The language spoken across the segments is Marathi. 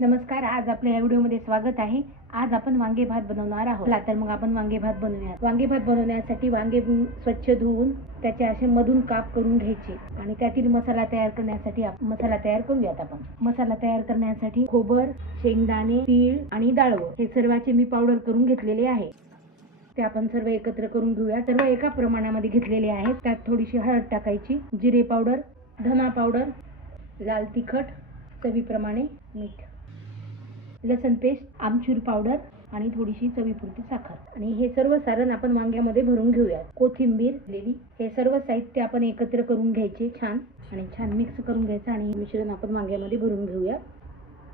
नमस्कार, आज आपल्या या व्हिडिओमध्ये स्वागत आहे. आज आपण वांगे भात बनवणार आहोत. चला तर मग आपण वांगे भात बनवूया. वांगे भात बनवण्यासाठी वांगे स्वच्छ धुवून त्याचे असे मधून काप करून घ्यायचे आणि त्यातील मसाला तयार करण्यासाठी मसाला तयार करूयात. आपण मसाला तयार करण्यासाठी खोबर, शेंगदाणे, तीळ आणि डाळव हे सर्वांचे मी पावडर करून घेतलेले आहे. ते आपण सर्व एकत्र करून घेऊया. सर्व एका प्रमाणामध्ये घेतलेले आहेत. त्यात थोडीशी हळद टाकायची, जिरे पावडर, धना पावडर, लाल तिखट, चवीप्रमाणे मीठ, लसण पेस्ट, आमचूर पावडर आणि थोडीशी चवीपुरती साखर. आणि हे सर्व सारण आपण वांग्यामध्ये भरून घेऊया. कोथिंबीर लिहिली. हे सर्व साहित्य आपण एकत्र करून घ्यायचे छान मिक्स करून घ्यायचं आणि हे मिश्रण आपण वांग्यामध्ये भरून घेऊया.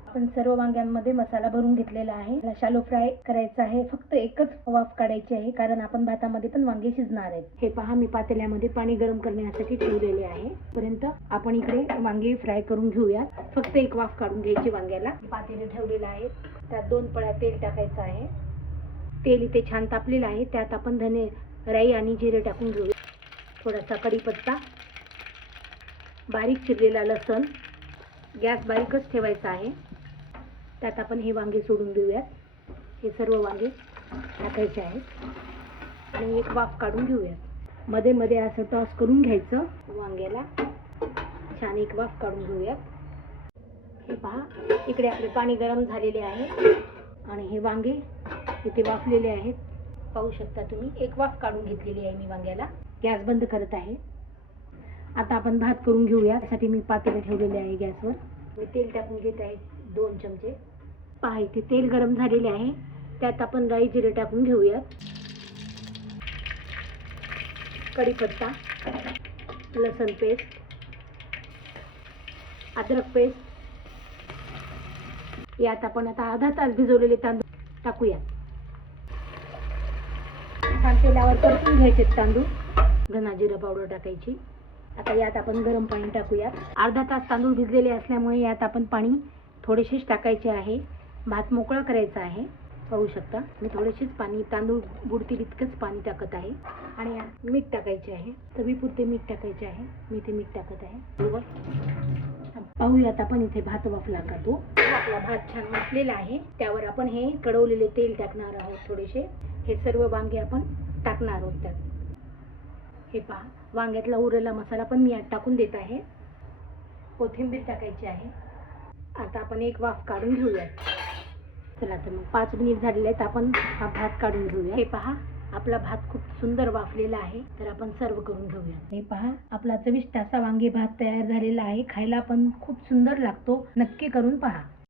आपण सर्व वांग्यांमध्ये मसाला भरून घेतलेला आहे. याला शॅलो फ्राय करायचा आहे. फक्त एकच वाफ काढायची आहे कारण आपण भातामध्ये पण वांगे शिजणार आहेत. हे पहा, मी पातेल्यामध्ये पाणी गरम करण्यासाठी ठेवलेले आहे. पर्यंत आपण इकडे वांगे फ्राय करून घेऊया. फक्त एक वाफ काढून घ्यायची वांग्याला. पातेले ठेवलेलं आहे. त्यात 2 पळ्या तेल टाकायचं आहे. तेल इथे छान तापलेलं आहे. त्यात आपण धने, राई आणि जिरे टाकून घेऊया. थोडासा कढीपत्ता, बारीक चिरलेला लसण. गॅस बारीकच ठेवायचा आहे. त्यात आपण हे वांगे सोडून देऊयात. हे सर्व वांगे टाकायचे आहेत आणि एक वाफ काढून घेऊयात. मध्ये मध्ये असं टॉस करून घ्यायचं वांग्याला. छान एक वाफ काढून घेऊयात. हे पहा, इकडे आपले पाणी गरम झालेले आहे आणि हे वांगे इथे वाफलेले आहेत. पाहू शकता तुम्ही. एक वाफ काढून घेतलेली आहे मी वांग्याला. गॅस बंद करत आहे. आता आपण भात करून घेऊया. त्यासाठी मी पातेले ठेवलेले आहे गॅसवर. मी तेल टाकून घेत आहे 2 चमचे. पहा, इथे तेल गरम झालेले आहे. त्यात आपण राई जिरे टाकून घेऊयात. कढीपत्ता, लसण पेस्ट, अद्रक पेस्ट. यात आपण आता अर्धा तास भिजवलेले तांदूळ टाकूया. तेलावर परतून घ्यायचे तांदूळ. धना जिरा पावडर टाकायची. आता यात आपण गरम पाणी टाकूया. अर्धा तास तांदूळ भिजलेले असल्यामुळे यात आपण पाणी थोडेसेच टाकायचे आहे. भात मोकळा करायचा आहे. पाहू शकता, मी थोडेसेच पाणी, तांदूळ बुडतील इतकंच पाणी टाकत आहे. आणि यात मीठ टाकायचे आहे. चवीपुरते मीठ टाकायचे आहे. मी इथे मीठ टाकत आहे. बरोबर. पाहूयात आपण इथे भात वाफला का तो. आपला भात छान वाफलेला आहे. त्यावर आपण हे कढवलेले तेल टाकणार आहोत. थोडेसे हे सर्व वांगे आपण टाकणार आहोत त्यात. हे पहा, वांग्यातला उरलेला मसाला पण मी यात टाकून देत आहे. कोथिंबीर टाकायची आहे. आता आपण एक वाफ काढून घेऊया. चला तर मग 5 मिनिट झालेले आहेत. आपण हा भात काढून घेऊया. हे पहा, आपला भात खूप सुंदर वाफलेला आहे. तर आपण सर्व करून घेऊया. हे पहा, आपला चविष्ट असा वांगे भात तयार झालेला आहे. खायला पण खूप सुंदर लागतो. नक्की करून पहा.